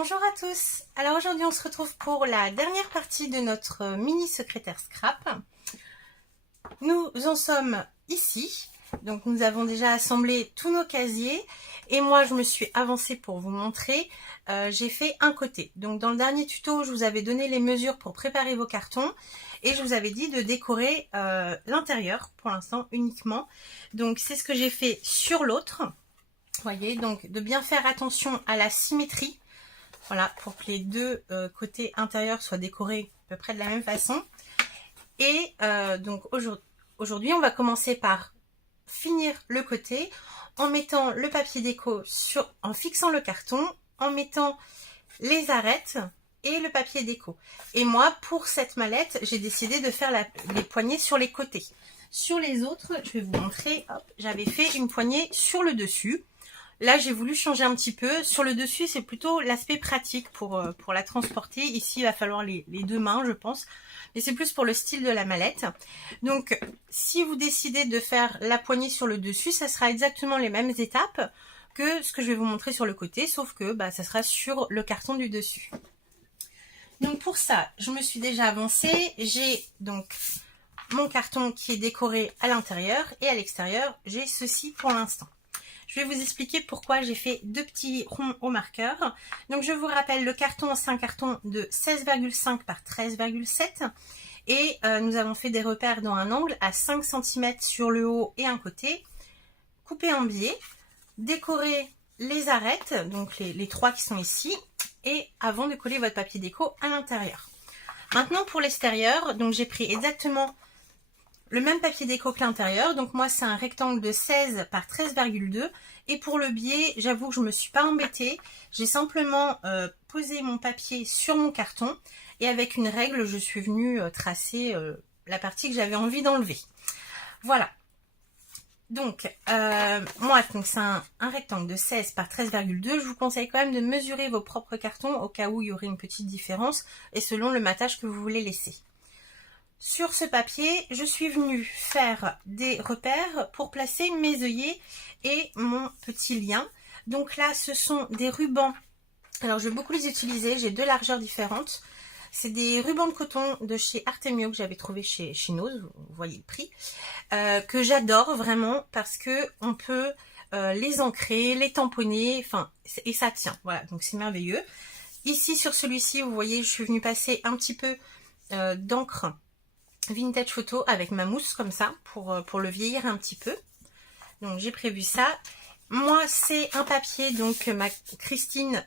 Bonjour à tous. Alors aujourd'hui on se retrouve pour la dernière partie de notre mini secrétaire scrap. Nous en sommes ici. Donc nous avons déjà assemblé tous nos casiers et moi je me suis avancée pour vous montrer. J'ai fait un côté. Donc dans le dernier tuto je vous avais donné les mesures pour préparer vos cartons et je vous avais dit de décorer l'intérieur pour l'instant uniquement. Donc c'est ce que j'ai fait sur l'autre. Vous voyez, donc de bien faire attention à la symétrie. Voilà, pour que les deux côtés intérieurs soient décorés à peu près de la même façon. Et donc aujourd'hui, on va commencer par finir le côté en mettant le papier déco en fixant le carton, en mettant les arêtes et le papier déco. Et moi, pour cette mallette, j'ai décidé de faire les poignées sur les côtés. Sur les autres, je vais vous montrer, j'avais fait une poignée sur le dessus. Là, j'ai voulu changer un petit peu. Sur le dessus, c'est plutôt l'aspect pratique pour la transporter. Ici, il va falloir les deux mains, je pense. Mais c'est plus pour le style de la mallette. Donc, si vous décidez de faire la poignée sur le dessus, ça sera exactement les mêmes étapes que ce que je vais vous montrer sur le côté, sauf que ça sera sur le carton du dessus. Donc, pour ça, je me suis déjà avancée. J'ai donc mon carton qui est décoré à l'intérieur et à l'extérieur, j'ai ceci pour l'instant. Je vais vous expliquer pourquoi j'ai fait deux petits ronds au marqueur. Donc je vous rappelle, le carton, c'est un carton de 16,5 par 13,7 et nous avons fait des repères dans un angle à 5 cm sur le haut et un côté, couper en biais, décorer les arêtes, donc les trois qui sont ici, et avant de coller votre papier déco à l'intérieur. Maintenant pour l'extérieur, donc j'ai pris exactement le même papier déco que l'intérieur, donc moi c'est un rectangle de 16 par 13,2 et pour le biais, j'avoue que je me suis pas embêtée, j'ai simplement posé mon papier sur mon carton et avec une règle je suis venue tracer la partie que j'avais envie d'enlever. Voilà. Donc moi c'est un rectangle de 16 par 13,2, je vous conseille quand même de mesurer vos propres cartons au cas où il y aurait une petite différence et selon le matage que vous voulez laisser. Sur ce papier, je suis venue faire des repères pour placer mes œillets et mon petit lien. Donc là, ce sont des rubans. Alors, je vais beaucoup les utiliser. J'ai deux largeurs différentes. C'est des rubans de coton de chez Artemio que j'avais trouvé chez Chinos. Vous voyez le prix. Que j'adore vraiment parce que on peut les ancrer, les tamponner. Enfin, et ça tient. Voilà, donc c'est merveilleux. Ici, sur celui-ci, vous voyez, je suis venue passer un petit peu d'encre vintage photo avec ma mousse comme ça pour le vieillir un petit peu. Donc j'ai prévu ça. Moi c'est un papier, donc ma Christine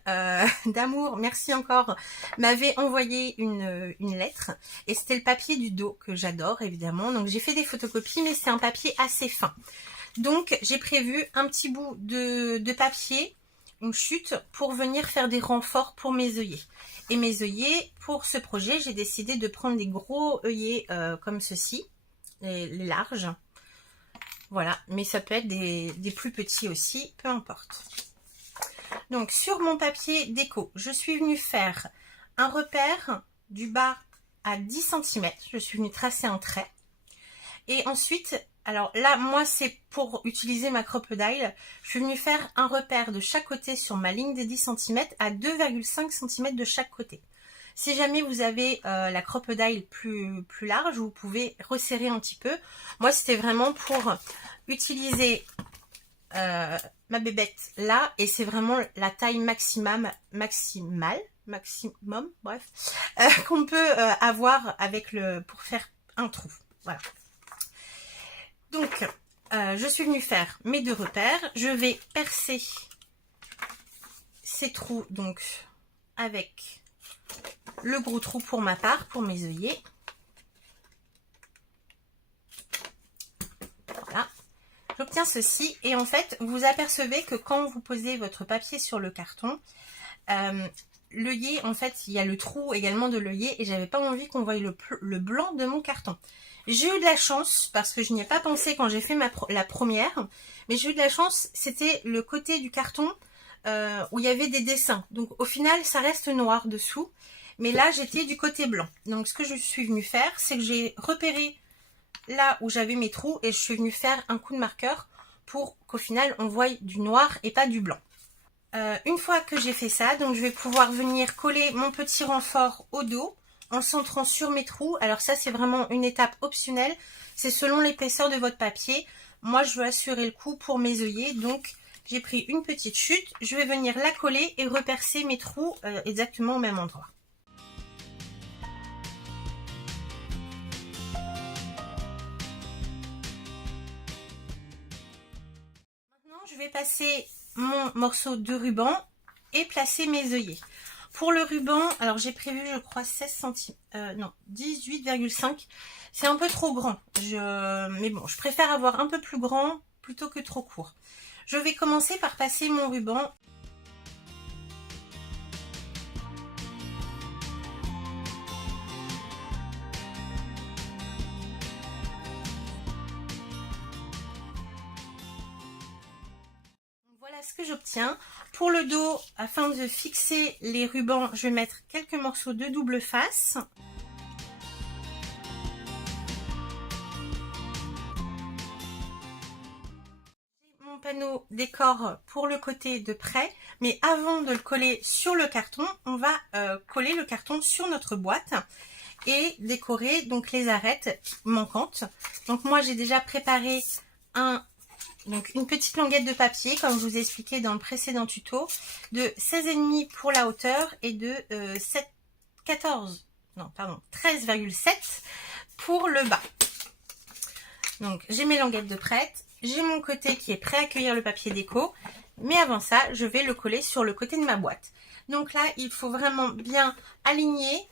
d'amour, merci encore, m'avait envoyé une lettre et c'était le papier du dos que j'adore évidemment. Donc j'ai fait des photocopies mais c'est un papier assez fin. Donc j'ai prévu un petit bout de papier, une chute pour venir faire des renforts pour mes œillets. Et mes œillets, pour ce projet, j'ai décidé de prendre des gros œillets comme ceci, les larges. Voilà, mais ça peut être des plus petits aussi, peu importe. Donc sur mon papier déco, je suis venue faire un repère du bas à 10 cm. Je suis venue tracer un trait. Et ensuite, alors là, moi, c'est pour utiliser ma crocodile. Je suis venue faire un repère de chaque côté sur ma ligne des 10 cm à 2,5 cm de chaque côté. Si jamais vous avez la crocodile plus large, vous pouvez resserrer un petit peu. Moi, c'était vraiment pour utiliser ma bébête là. Et c'est vraiment la taille maximum, bref, qu'on peut avoir avec pour faire un trou. Voilà. Donc, je suis venue faire mes deux repères. Je vais percer ces trous donc avec le gros trou pour ma part, pour mes œillets. Voilà. J'obtiens ceci et en fait, vous apercevez que quand vous posez votre papier sur le carton, l'œillet, en fait, il y a le trou également de l'œillet et j'avais pas envie qu'on voie le blanc de mon carton. J'ai eu de la chance parce que je n'y ai pas pensé quand j'ai fait la première, mais j'ai eu de la chance, c'était le côté du carton où il y avait des dessins. Donc au final, ça reste noir dessous, mais là j'étais du côté blanc. Donc ce que je suis venue faire, c'est que j'ai repéré là où j'avais mes trous et je suis venue faire un coup de marqueur pour qu'au final on voie du noir et pas du blanc. Une fois que j'ai fait ça, donc je vais pouvoir venir coller mon petit renfort au dos en centrant sur mes trous. Alors ça, c'est vraiment une étape optionnelle. C'est selon l'épaisseur de votre papier. Moi, je veux assurer le coup pour mes œillets. Donc, j'ai pris une petite chute. Je vais venir la coller et repercer mes trous exactement au même endroit. Maintenant, je vais passer mon morceau de ruban et placer mes œillets. Pour le ruban, alors j'ai prévu, je crois, 16 cm, non, 18,5. C'est un peu trop grand. Mais bon, je préfère avoir un peu plus grand plutôt que trop court. Je vais commencer par passer mon ruban. Voilà ce que j'obtiens. Pour le dos, afin de fixer les rubans, je vais mettre quelques morceaux de double face. J'ai mon panneau décor pour le côté de près, mais avant de le coller sur le carton, on va coller le carton sur notre boîte et décorer donc les arêtes manquantes. Donc moi j'ai déjà préparé une petite languette de papier, comme je vous ai expliqué dans le précédent tuto, de 16,5 pour la hauteur et de 13,7 pour le bas. Donc j'ai mes languettes de prête, j'ai mon côté qui est prêt à accueillir le papier déco, mais avant ça, je vais le coller sur le côté de ma boîte. Donc là, il faut vraiment bien aligner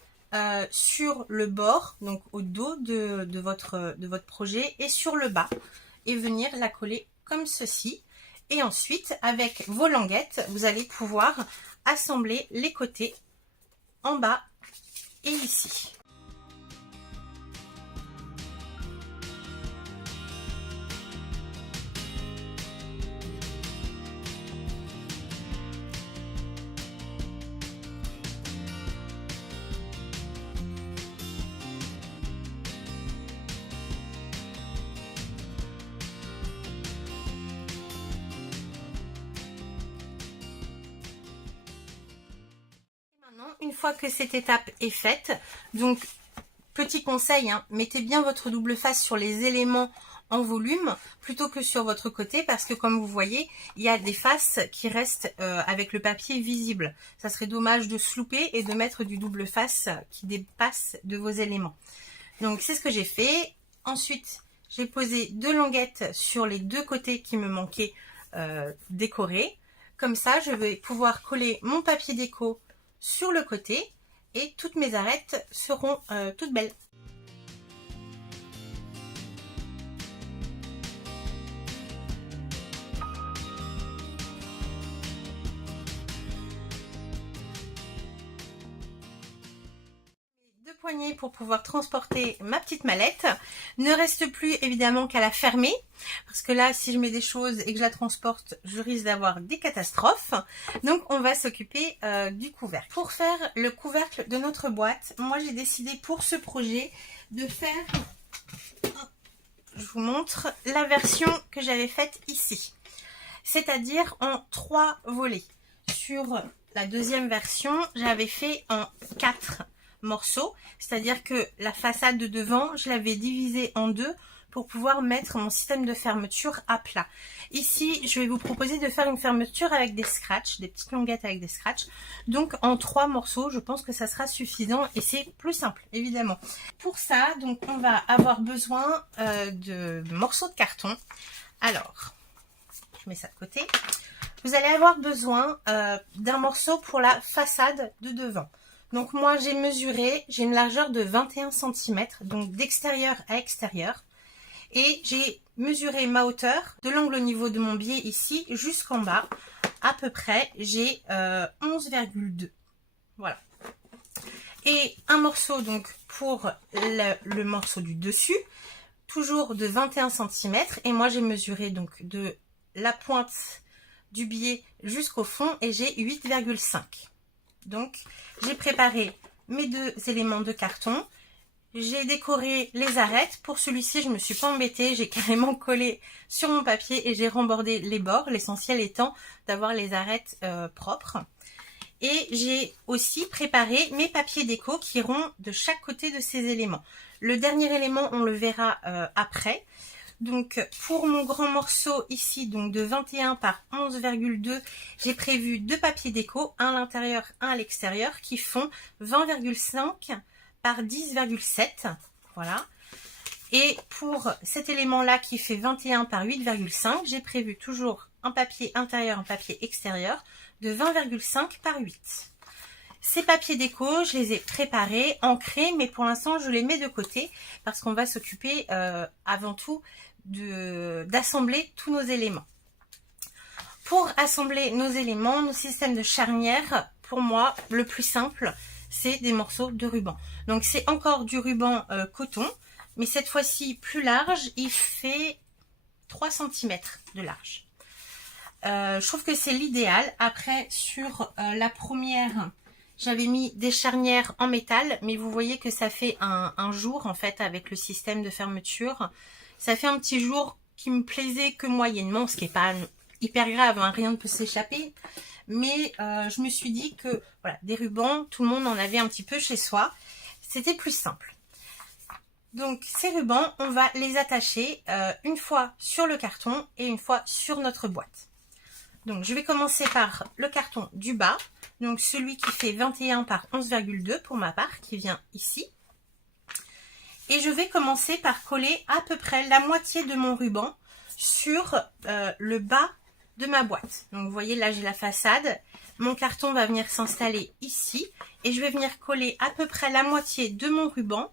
sur le bord, donc au dos de votre projet, et sur le bas, et venir la coller comme ceci. Et ensuite, avec vos languettes, vous allez pouvoir assembler les côtés en bas et ici. Une fois que cette étape est faite, donc petit conseil, mettez bien votre double face sur les éléments en volume plutôt que sur votre côté, parce que comme vous voyez, il y a des faces qui restent avec le papier visible. Ça serait dommage de se louper et de mettre du double face qui dépasse de vos éléments. Donc c'est ce que j'ai fait. Ensuite, j'ai posé 2 languettes sur les 2 côtés qui me manquaient décorés. Comme ça, je vais pouvoir coller mon papier déco sur le côté et toutes mes arêtes seront toutes belles. Poignée pour pouvoir transporter ma petite mallette. Ne reste plus évidemment qu'à la fermer, parce que là, si je mets des choses et que je la transporte, je risque d'avoir des catastrophes. Donc on va s'occuper du couvercle. Pour faire le couvercle de notre boîte, moi j'ai décidé pour ce projet de faire, je vous montre la version que j'avais faite ici, c'est-à-dire en 3 volets. Sur la deuxième version, j'avais fait en 4 morceaux, c'est-à-dire que la façade de devant, je l'avais divisée en 2 pour pouvoir mettre mon système de fermeture à plat. Ici, je vais vous proposer de faire une fermeture avec des scratchs, des petites languettes avec des scratchs. Donc en 3 morceaux, je pense que ça sera suffisant et c'est plus simple, évidemment. Pour ça, donc on va avoir besoin de morceaux de carton. Alors, je mets ça de côté. Vous allez avoir besoin d'un morceau pour la façade de devant. Donc moi j'ai mesuré, j'ai une largeur de 21 cm, donc d'extérieur à extérieur. Et j'ai mesuré ma hauteur de l'angle au niveau de mon biais ici jusqu'en bas. À peu près, j'ai 11,2. Voilà. Et un morceau donc pour le morceau du dessus, toujours de 21 cm. Et moi j'ai mesuré donc de la pointe du biais jusqu'au fond et j'ai 8,5. Donc, j'ai préparé mes 2 éléments de carton, j'ai décoré les arêtes. Pour celui-ci, je me suis pas embêtée, j'ai carrément collé sur mon papier et j'ai rembordé les bords, l'essentiel étant d'avoir les arêtes propres. Et j'ai aussi préparé mes papiers déco qui iront de chaque côté de ces éléments. Le dernier élément, on le verra après. Donc pour mon grand morceau ici, donc de 21 par 11,2, j'ai prévu 2 papiers déco, un à l'intérieur, un à l'extérieur, qui font 20,5 par 10,7. Voilà. Et pour cet élément-là qui fait 21 par 8,5, j'ai prévu toujours un papier intérieur, un papier extérieur de 20,5 par 8. Ces papiers déco, je les ai préparés, ancrés, mais pour l'instant, je les mets de côté parce qu'on va s'occuper avant tout d'assembler tous nos éléments. Pour assembler nos éléments, nos systèmes de charnière, pour moi, le plus simple, c'est des morceaux de ruban. Donc, c'est encore du ruban coton, mais cette fois-ci plus large, il fait 3 cm de large. Je trouve que c'est l'idéal. Après, sur la première, j'avais mis des charnières en métal, mais vous voyez que ça fait un jour, en fait, avec le système de fermeture. Ça fait un petit jour qui me plaisait que moyennement, ce qui n'est pas hyper grave, hein, rien ne peut s'échapper. Mais je me suis dit que voilà, des rubans, tout le monde en avait un petit peu chez soi. C'était plus simple. Donc ces rubans, on va les attacher une fois sur le carton et une fois sur notre boîte. Donc je vais commencer par le carton du bas, donc celui qui fait 21 par 11,2 pour ma part, qui vient ici. Et je vais commencer par coller à peu près la moitié de mon ruban sur le bas de ma boîte. Donc vous voyez là j'ai la façade, mon carton va venir s'installer ici et je vais venir coller à peu près la moitié de mon ruban.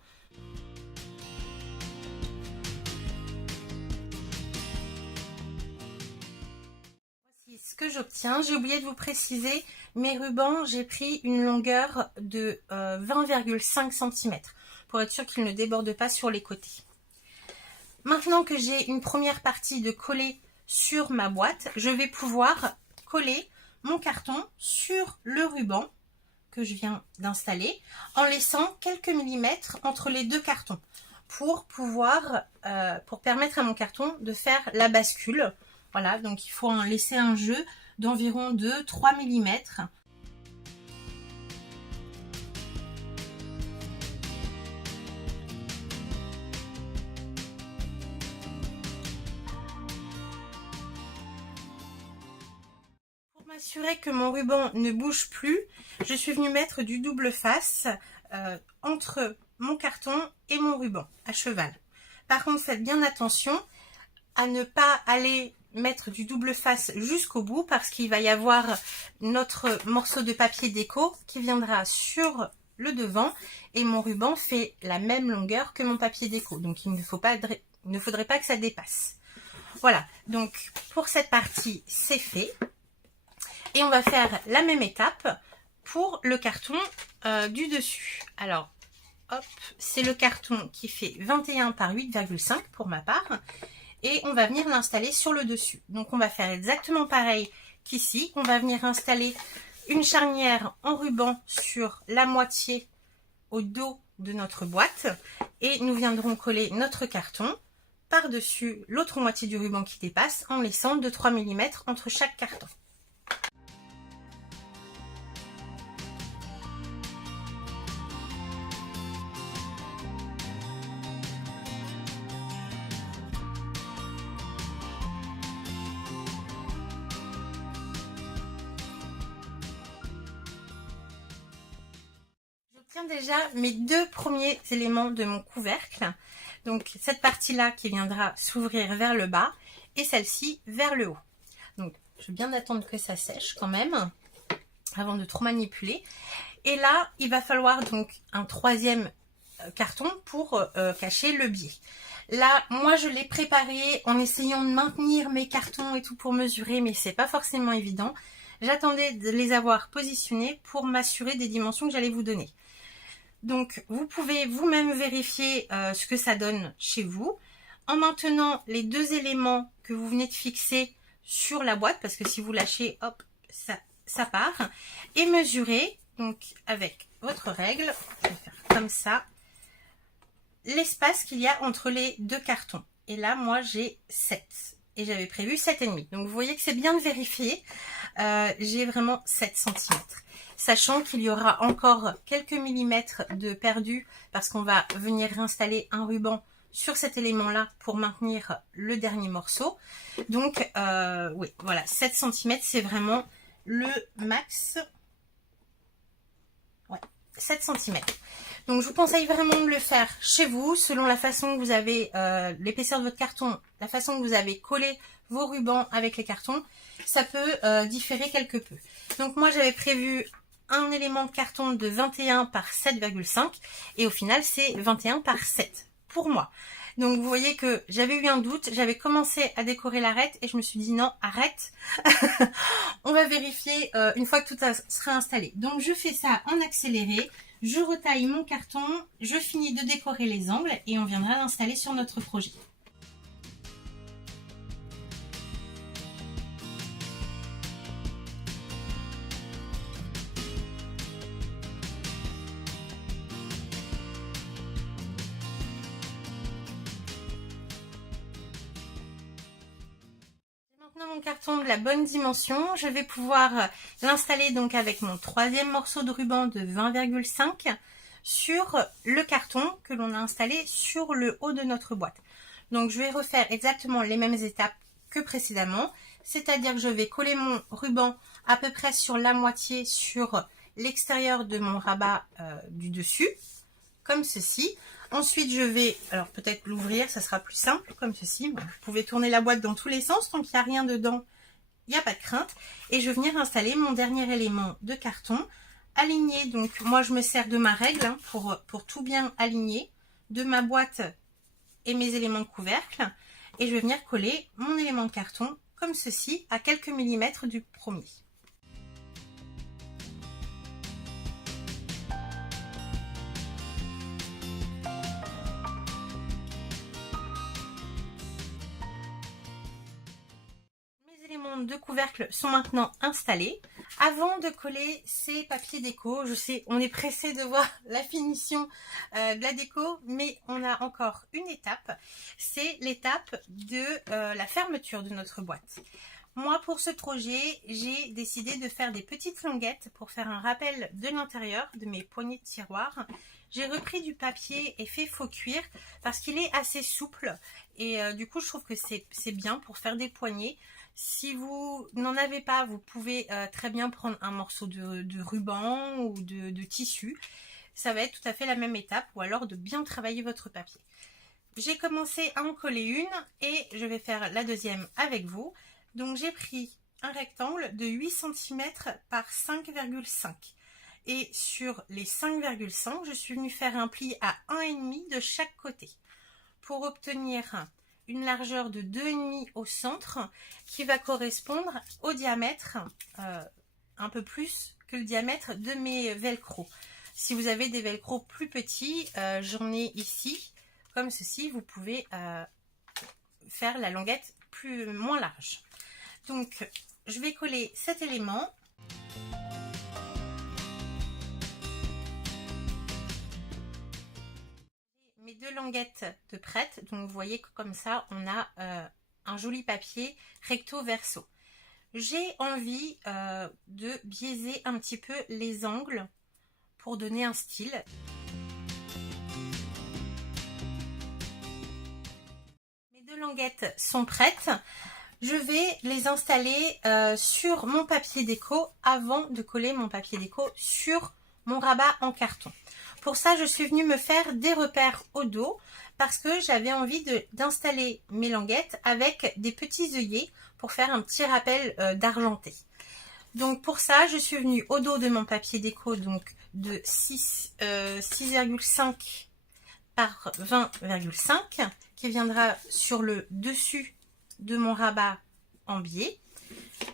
Voici ce que j'obtiens. J'ai oublié de vous préciser, mes rubans, j'ai pris une longueur de 20,5 cm pour être sûr qu'ils ne débordent pas sur les côtés. Maintenant que j'ai une première partie de collée sur ma boîte, je vais pouvoir coller mon carton sur le ruban que je viens d'installer en laissant quelques millimètres entre les deux cartons pour permettre à mon carton de faire la bascule. Voilà, donc il faut en laisser un jeu d'environ 2-3 mm. Pour m'assurer que mon ruban ne bouge plus, je suis venue mettre du double face entre mon carton et mon ruban à cheval. Par contre, faites bien attention à ne pas aller mettre du double face jusqu'au bout parce qu'il va y avoir notre morceau de papier déco qui viendra sur le devant et mon ruban fait la même longueur que mon papier déco, donc il ne faudrait pas que ça dépasse. Voilà, donc pour cette partie c'est fait et on va faire la même étape pour le carton du dessus. Alors hop, c'est le carton qui fait 21 par 8,5 pour ma part. Et on va venir l'installer sur le dessus. Donc on va faire exactement pareil qu'ici. On va venir installer une charnière en ruban sur la moitié au dos de notre boîte. Et nous viendrons coller notre carton par-dessus l'autre moitié du ruban qui dépasse en laissant 2-3 mm entre chaque carton. Déjà mes deux premiers éléments de mon couvercle, donc cette partie là qui viendra s'ouvrir vers le bas et celle-ci vers le haut. Donc je vais bien attendre que ça sèche quand même avant de trop manipuler. Et là il va falloir donc un troisième carton pour cacher le biais. Là moi je l'ai préparé en essayant de maintenir mes cartons et tout pour mesurer, mais c'est pas forcément évident. J'attendais de les avoir positionnés pour m'assurer des dimensions que j'allais vous donner. Donc, vous pouvez vous-même vérifier ce que ça donne chez vous en maintenant les deux éléments que vous venez de fixer sur la boîte, parce que si vous lâchez, hop, ça part. Et mesurer, donc avec votre règle, je vais faire comme ça, l'espace qu'il y a entre les deux cartons. Et là, moi, j'ai 7. Et j'avais prévu 7,5. Donc, vous voyez que c'est bien de vérifier. J'ai vraiment 7 cm. Sachant qu'il y aura encore quelques millimètres de perdu parce qu'on va venir réinstaller un ruban sur cet élément-là pour maintenir le dernier morceau. Donc, oui, voilà, 7 cm, c'est vraiment le max. Ouais, 7 cm. Donc, je vous conseille vraiment de le faire chez vous, selon la façon que vous avez, l'épaisseur de votre carton, la façon que vous avez collé vos rubans avec les cartons. Ça peut différer quelque peu. Donc, moi, j'avais prévu un élément de carton de 21 par 7,5 et au final, c'est 21 par 7 pour moi. Donc, vous voyez que j'avais eu un doute, j'avais commencé à décorer l'arête et je me suis dit non, arrête. On va vérifier une fois que tout sera installé. Donc, je fais ça en accéléré. Je retaille mon carton, je finis de décorer les angles et on viendra l'installer sur notre projet. Maintenant mon carton de la bonne dimension, je vais pouvoir l'installer donc avec mon troisième morceau de ruban de 20,5 sur le carton que l'on a installé sur le haut de notre boîte. Donc je vais refaire exactement les mêmes étapes que précédemment, c'est-à-dire que je vais coller mon ruban à peu près sur la moitié sur l'extérieur de mon rabat du dessus, comme ceci. Ensuite, je vais, alors peut-être l'ouvrir, ça sera plus simple, comme ceci. Vous pouvez tourner la boîte dans tous les sens, tant qu'il n'y a rien dedans, il n'y a pas de crainte. Et je vais venir installer mon dernier élément de carton, aligné. Donc, moi, je me sers de ma règle hein, pour tout bien aligner, de ma boîte et mes éléments de couvercle. Et je vais venir coller mon élément de carton, comme ceci, à quelques millimètres du premier. De couvercle sont maintenant installés. Avant de coller ces papiers déco, je sais on est pressé de voir la finition de la déco, mais on a encore une étape, c'est l'étape de la fermeture de notre boîte. Moi pour ce projet, j'ai décidé de faire des petites languettes pour faire un rappel de l'intérieur de mes poignées de tiroir. J'ai repris du papier et fait faux cuir parce qu'il est assez souple et du coup je trouve que c'est bien pour faire des poignées. Si vous n'en avez pas, vous pouvez très bien prendre un morceau de ruban ou de tissu. Ça va être tout à fait la même étape ou alors de bien travailler votre papier. J'ai commencé à en coller une et je vais faire la deuxième avec vous. Donc j'ai pris un rectangle de 8 cm par 5,5 et sur les 5,5, je suis venue faire un pli à 1,5 de chaque côté pour obtenir une largeur de 2,5 au centre qui va correspondre au diamètre un peu plus que le diamètre de mes velcro. Si vous avez des velcro plus petits, j'en ai ici comme ceci, vous pouvez faire la languette moins large. Donc je vais coller cet élément. Mes deux languettes de prête, donc vous voyez que comme ça on a un joli papier recto verso. J'ai envie de biaiser un petit peu les angles pour donner un style. Mes deux languettes sont prêtes. Je vais les installer sur mon papier déco avant de coller mon papier déco sur mon rabat en carton. Pour ça, je suis venue me faire des repères au dos parce que j'avais envie d'installer mes languettes avec des petits œillets pour faire un petit rappel d'argenté. Donc pour ça, je suis venue au dos de mon papier déco donc de 6,5 par 20,5 qui viendra sur le dessus de mon rabat en biais.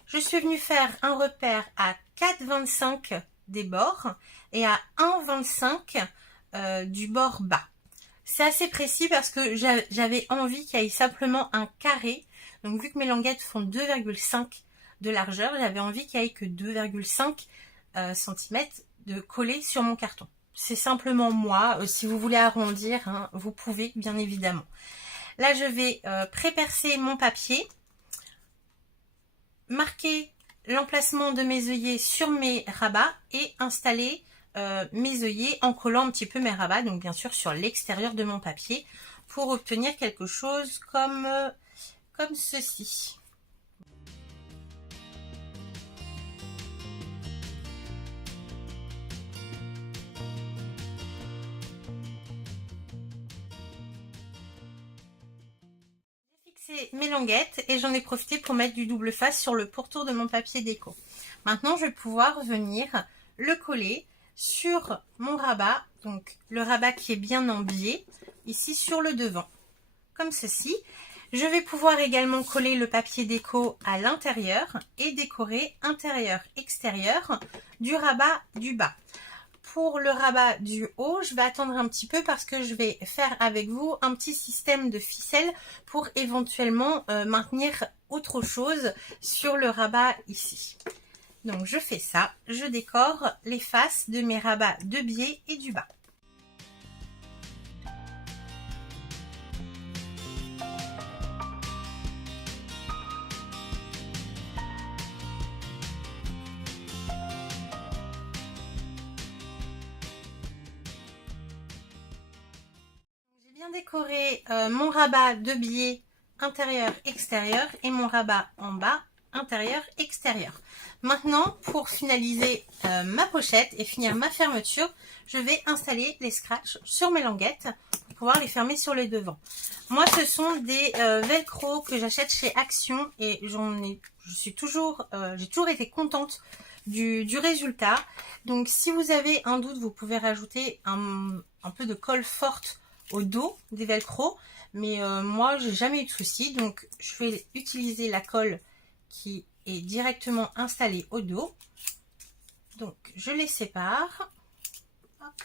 Je suis venue faire un repère à 4,25 des bords et à 1,25 du bord bas. C'est assez précis parce que j'avais envie qu'il y ait simplement un carré. Donc vu que mes languettes font 2,5 de largeur, j'avais envie qu'il n'y ait que 2,5 cm de collé sur mon carton. c'est simplement moi. Si vous voulez arrondir, hein, vous pouvez bien évidemment. Là, je vais pré-percer mon papier, marquer l'emplacement de mes œillets sur mes rabats et installer mes œillets en collant un petit peu mes rabats, donc bien sûr sur l'extérieur de mon papier, pour obtenir quelque chose comme ceci. Mes languettes et j'en ai profité pour mettre du double face sur le pourtour de mon papier déco. Maintenant, je vais pouvoir venir le coller sur mon rabat, donc le rabat qui est bien en biais, ici sur le devant, comme ceci. Je vais pouvoir également coller le papier déco à l'intérieur et décorer intérieur-extérieur du rabat du bas. Pour le rabat du haut, je vais attendre un petit peu parce que je vais faire avec vous un petit système de ficelle pour éventuellement maintenir autre chose sur le rabat ici. Donc je fais ça, je décore les faces de mes rabats de biais et du bas. Décorer mon rabat de biais intérieur-extérieur et mon rabat en bas intérieur-extérieur. Maintenant, pour finaliser ma pochette et finir ma fermeture, je vais installer les scratchs sur mes languettes pour pouvoir les fermer sur les devants. Moi, ce sont des velcro que j'achète chez Action et j'ai toujours été contente du résultat. Donc, si vous avez un doute, vous pouvez rajouter un peu de colle forte au dos des velcro, mais moi j'ai jamais eu de souci, donc je vais utiliser la colle qui est directement installée au dos. Donc je les sépare. Hop.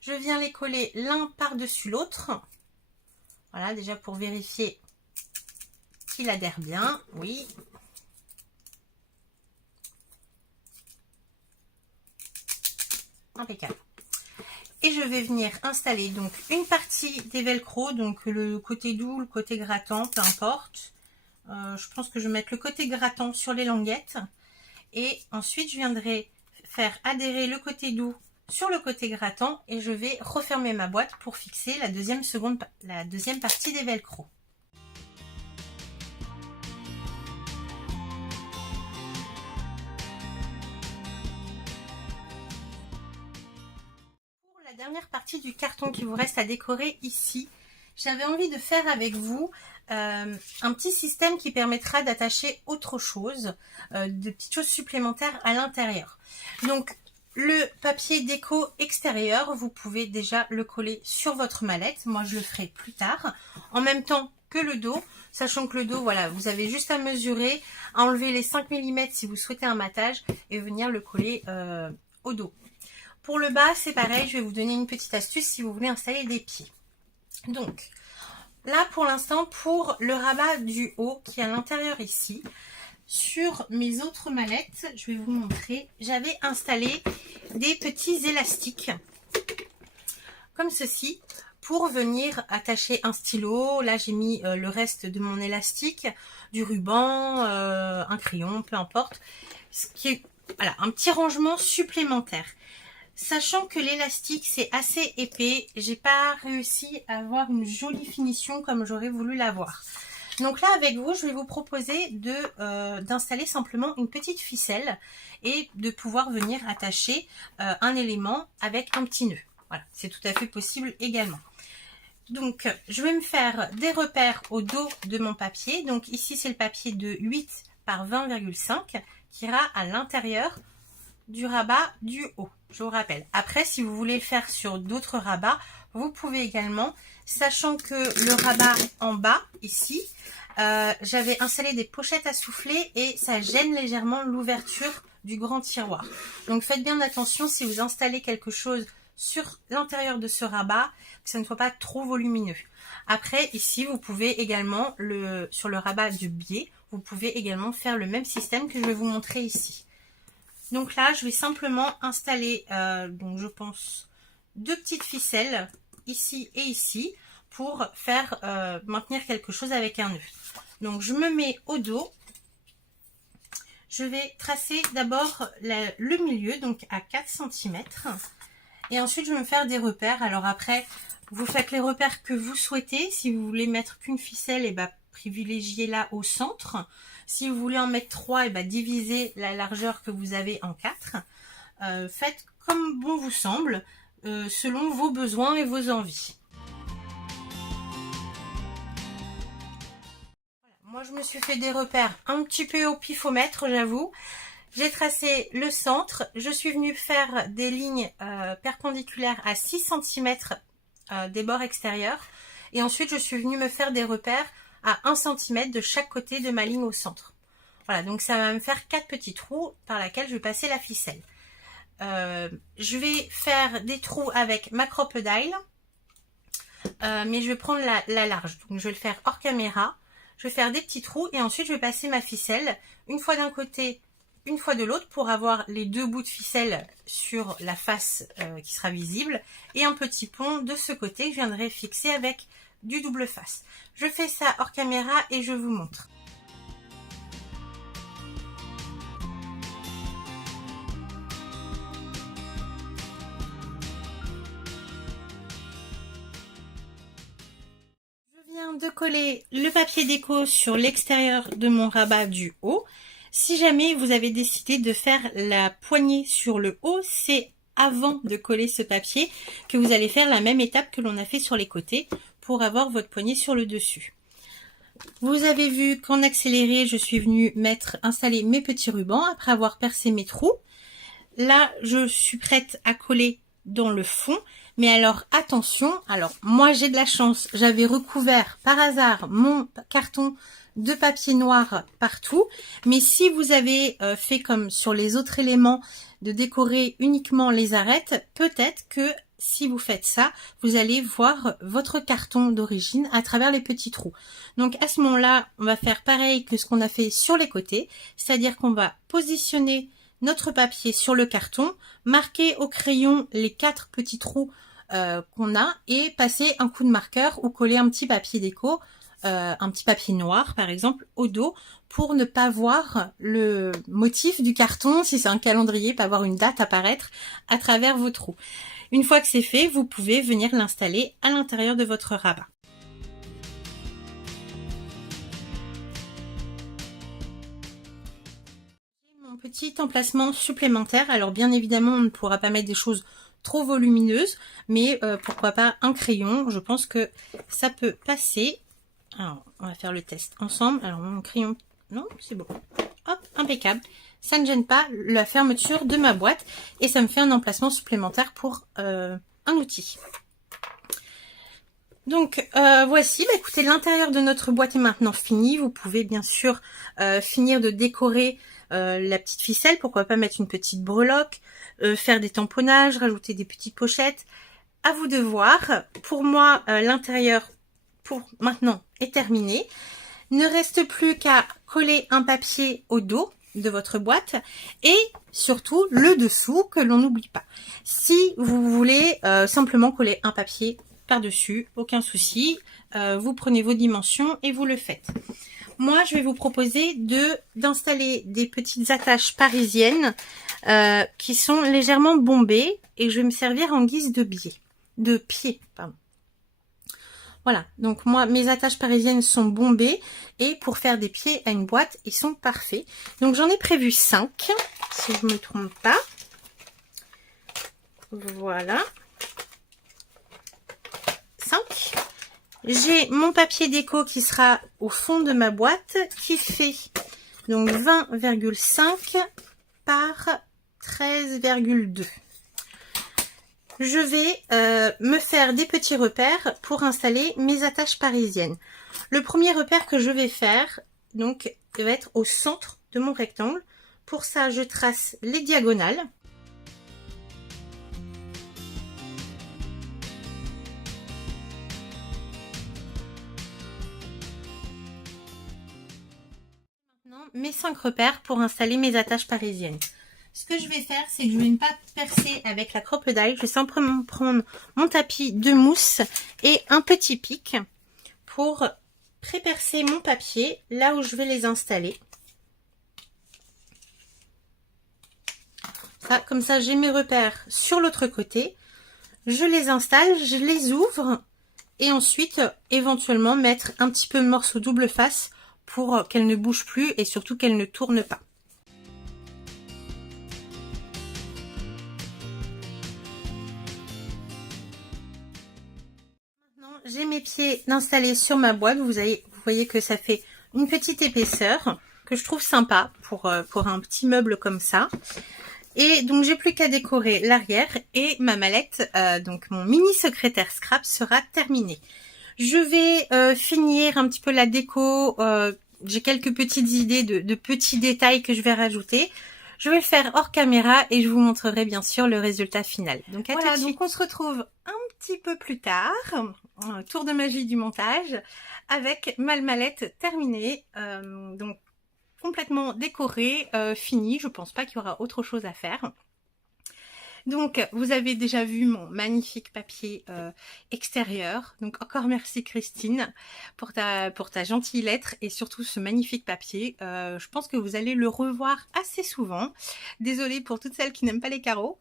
Je viens les coller l'un par-dessus l'autre. Voilà, déjà pour vérifier qu'il adhère bien. Oui. Impeccable. Et je vais venir installer donc une partie des velcro, donc le côté doux, le côté grattant, peu importe. Je pense que je vais mettre le côté grattant sur les languettes. Et ensuite, je viendrai faire adhérer le côté doux sur le côté grattant et je vais refermer ma boîte pour fixer la deuxième partie des velcro. Dernière partie du carton qui vous reste à décorer ici, j'avais envie de faire avec vous un petit système qui permettra d'attacher autre chose, de petites choses supplémentaires à l'intérieur. Donc le papier déco extérieur, vous pouvez déjà le coller sur votre mallette. Moi je le ferai plus tard, en même temps que le dos, sachant que le dos, voilà, vous avez juste à mesurer, à enlever les 5 mm si vous souhaitez un matage et venir le coller au dos. Pour le bas, c'est pareil, je vais vous donner une petite astuce si vous voulez installer des pieds. Donc, là pour l'instant, pour le rabat du haut qui est à l'intérieur ici, sur mes autres mallettes, je vais vous montrer, j'avais installé des petits élastiques, comme ceci, pour venir attacher un stylo. Là, j'ai mis le reste de mon élastique, du ruban, un crayon, peu importe. Ce qui est, voilà, un petit rangement supplémentaire. Sachant que l'élastique c'est assez épais, j'ai pas réussi à avoir une jolie finition comme j'aurais voulu l'avoir. Donc là avec vous, je vais vous proposer d'installer simplement une petite ficelle et de pouvoir venir attacher un élément avec un petit nœud. Voilà, c'est tout à fait possible également. Donc je vais me faire des repères au dos de mon papier. Donc ici c'est le papier de 8 par 20,5 qui ira à l'intérieur du rabat du haut, je vous rappelle. Après, si vous voulez le faire sur d'autres rabats, vous pouvez également, sachant que le rabat en bas, ici, j'avais installé des pochettes à souffler et ça gêne légèrement l'ouverture du grand tiroir. Donc faites bien attention si vous installez quelque chose sur l'intérieur de ce rabat, que ça ne soit pas trop volumineux. Après, ici, vous pouvez également, sur le rabat du biais, vous pouvez également faire le même système que je vais vous montrer ici. Donc là, je vais simplement installer, donc je pense, 2 petites ficelles, ici et ici, pour faire maintenir quelque chose avec un nœud. Donc je me mets au dos. Je vais tracer d'abord le milieu, donc à 4 cm. Et ensuite, je vais me faire des repères. Alors après, vous faites les repères que vous souhaitez. Si vous voulez mettre qu'une ficelle, et ben, privilégiez-la au centre. Si vous voulez en mettre 3, et ben, divisez la largeur que vous avez en 4. Faites comme bon vous semble, selon vos besoins et vos envies. Moi, je me suis fait des repères un petit peu au pifomètre, j'avoue. J'ai tracé le centre. Je suis venue faire des lignes perpendiculaires à 6 cm des bords extérieurs. Et ensuite, je suis venue me faire des repères à 1 cm de chaque côté de ma ligne au centre. Voilà, donc ça va me faire 4 petits trous par lesquels je vais passer la ficelle. Je vais faire des trous avec ma crocodile. Mais je vais prendre la large. Donc, je vais le faire hors caméra. Je vais faire des petits trous et ensuite je vais passer ma ficelle une fois d'un côté, une fois de l'autre pour avoir les 2 bouts de ficelle sur la face qui sera visible et un petit pont de ce côté que je viendrai fixer avec du double face. Je fais ça hors caméra et je vous montre. De coller le papier déco sur l'extérieur de mon rabat du haut. Si jamais vous avez décidé de faire la poignée sur le haut, c'est avant de coller ce papier que vous allez faire la même étape que l'on a fait sur les côtés pour avoir votre poignée sur le dessus. Vous avez vu qu'en accéléré, je suis venue installer mes petits rubans après avoir percé mes trous. Là, je suis prête à coller dans le fond. Mais alors attention, alors moi j'ai de la chance, j'avais recouvert par hasard mon carton de papier noir partout. Mais si vous avez fait comme sur les autres éléments de décorer uniquement les arêtes, peut-être que si vous faites ça, vous allez voir votre carton d'origine à travers les petits trous. Donc à ce moment-là, on va faire pareil que ce qu'on a fait sur les côtés, c'est-à-dire qu'on va positionner notre papier sur le carton, marquer au crayon les 4 petits trous qu'on a et passer un coup de marqueur ou coller un petit papier déco, un petit papier noir par exemple au dos pour ne pas voir le motif du carton, si c'est un calendrier, pas voir une date apparaître à travers vos trous. Une fois que c'est fait, vous pouvez venir l'installer à l'intérieur de votre rabat. Mon petit emplacement supplémentaire, alors bien évidemment on ne pourra pas mettre des choses trop volumineuse, mais pourquoi pas un crayon, je pense que ça peut passer. Alors, on va faire le test ensemble. Alors, mon crayon, non, c'est bon. Hop, impeccable. Ça ne gêne pas la fermeture de ma boîte et ça me fait un emplacement supplémentaire pour un outil. Donc, voici, écoutez, l'intérieur de notre boîte est maintenant fini. Vous pouvez bien sûr finir de décorer la petite ficelle, pourquoi pas mettre une petite breloque, faire des tamponnages, rajouter des petites pochettes. À vous de voir. Pour moi, l'intérieur, pour maintenant, est terminé. Ne reste plus qu'à coller un papier au dos de votre boîte et surtout le dessous que l'on n'oublie pas. Si vous voulez simplement coller un papier par-dessus, aucun souci. Vous prenez vos dimensions et vous le faites. Moi, je vais vous proposer d'installer des petites attaches parisiennes qui sont légèrement bombées et je vais me servir en guise de pied. Voilà, donc moi, mes attaches parisiennes sont bombées et pour faire des pieds à une boîte, ils sont parfaits. Donc j'en ai prévu 5, si je ne me trompe pas. Voilà. 5. J'ai mon papier déco qui sera au fond de ma boîte qui fait donc 20,5 par 13,2. Je vais me faire des petits repères pour installer mes attaches parisiennes. Le premier repère que je vais faire donc va être au centre de mon rectangle. Pour ça, je trace les diagonales. Mes 5 repères pour installer mes attaches parisiennes. Ce que je vais faire, c'est que je vais ne pas percer avec la crocodile. Je vais simplement prendre mon tapis de mousse et un petit pic pour pré-percer mon papier là où je vais les installer. Ça, comme ça, j'ai mes repères sur l'autre côté. Je les installe, je les ouvre et ensuite, éventuellement, mettre un petit peu de morceau double face pour qu'elles ne bougent plus et surtout qu'elles ne tournent pas. J'ai mes pieds installés sur ma boîte. Vous voyez que ça fait une petite épaisseur que je trouve sympa pour un petit meuble comme ça. Et donc j'ai plus qu'à décorer l'arrière et ma mallette, donc mon mini secrétaire scrap sera terminée. Je vais finir un petit peu la déco. J'ai quelques petites idées de petits détails que je vais rajouter. Je vais le faire hors caméra et je vous montrerai bien sûr le résultat final. Donc à tout de suite. Donc on se retrouve un petit peu plus tard, tour de magie du montage, avec ma mallette terminée, donc complètement décorée, finie. Je pense pas qu'il y aura autre chose à faire. Donc, vous avez déjà vu mon magnifique papier extérieur. Donc, encore merci Christine pour ta gentille lettre et surtout ce magnifique papier. Je pense que vous allez le revoir assez souvent. Désolée pour toutes celles qui n'aiment pas les carreaux.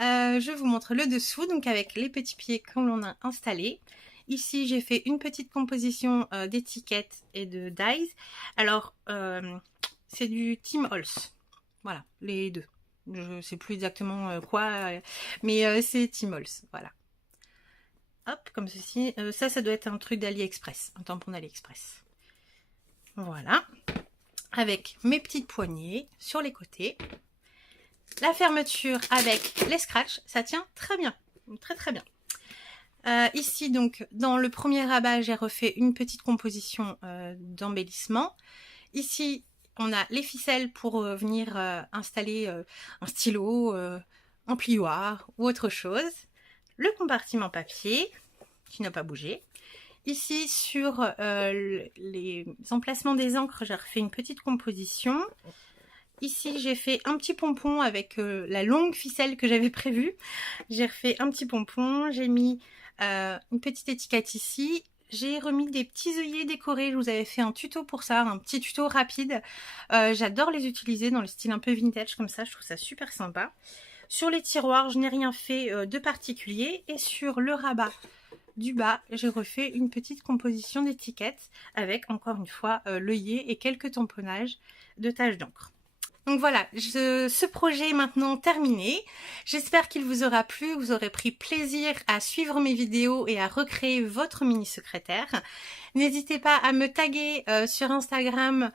Je vous montre le dessous, donc avec les petits pieds que l'on a installés. Ici, j'ai fait une petite composition d'étiquettes et de dies. Alors, c'est du Tim Holtz. Voilà, les deux. Je sais plus exactement quoi, mais c'est Tim Holtz, voilà. Hop, comme ceci. Ça doit être un truc d'AliExpress, un tampon d'AliExpress. Voilà. Avec mes petites poignées sur les côtés. La fermeture avec les scratchs, ça tient très bien. Très très bien. Ici, donc, dans le premier rabat, j'ai refait une petite composition d'embellissement. Ici, on a les ficelles pour venir installer un stylo, un plioir ou autre chose. Le compartiment papier qui n'a pas bougé. Ici, sur les emplacements des encres, j'ai refait une petite composition. Ici, j'ai fait un petit pompon avec la longue ficelle que j'avais prévue. J'ai refait un petit pompon. J'ai mis une petite étiquette ici. J'ai remis des petits œillets décorés. Je vous avais fait un tuto pour ça, un petit tuto rapide. J'adore les utiliser dans le style un peu vintage comme ça. Je trouve ça super sympa. Sur les tiroirs, je n'ai rien fait de particulier. Et sur le rabat du bas, j'ai refait une petite composition d'étiquettes avec, encore une fois, l'œillet et quelques tamponnages de taches d'encre. Donc voilà, ce projet est maintenant terminé. J'espère qu'il vous aura plu, vous aurez pris plaisir à suivre mes vidéos et à recréer votre mini secrétaire. N'hésitez pas à me taguer sur Instagram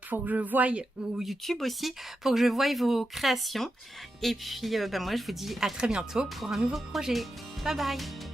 pour que je voie, ou YouTube aussi, pour que je voie vos créations. Et puis moi je vous dis à très bientôt pour un nouveau projet. Bye bye!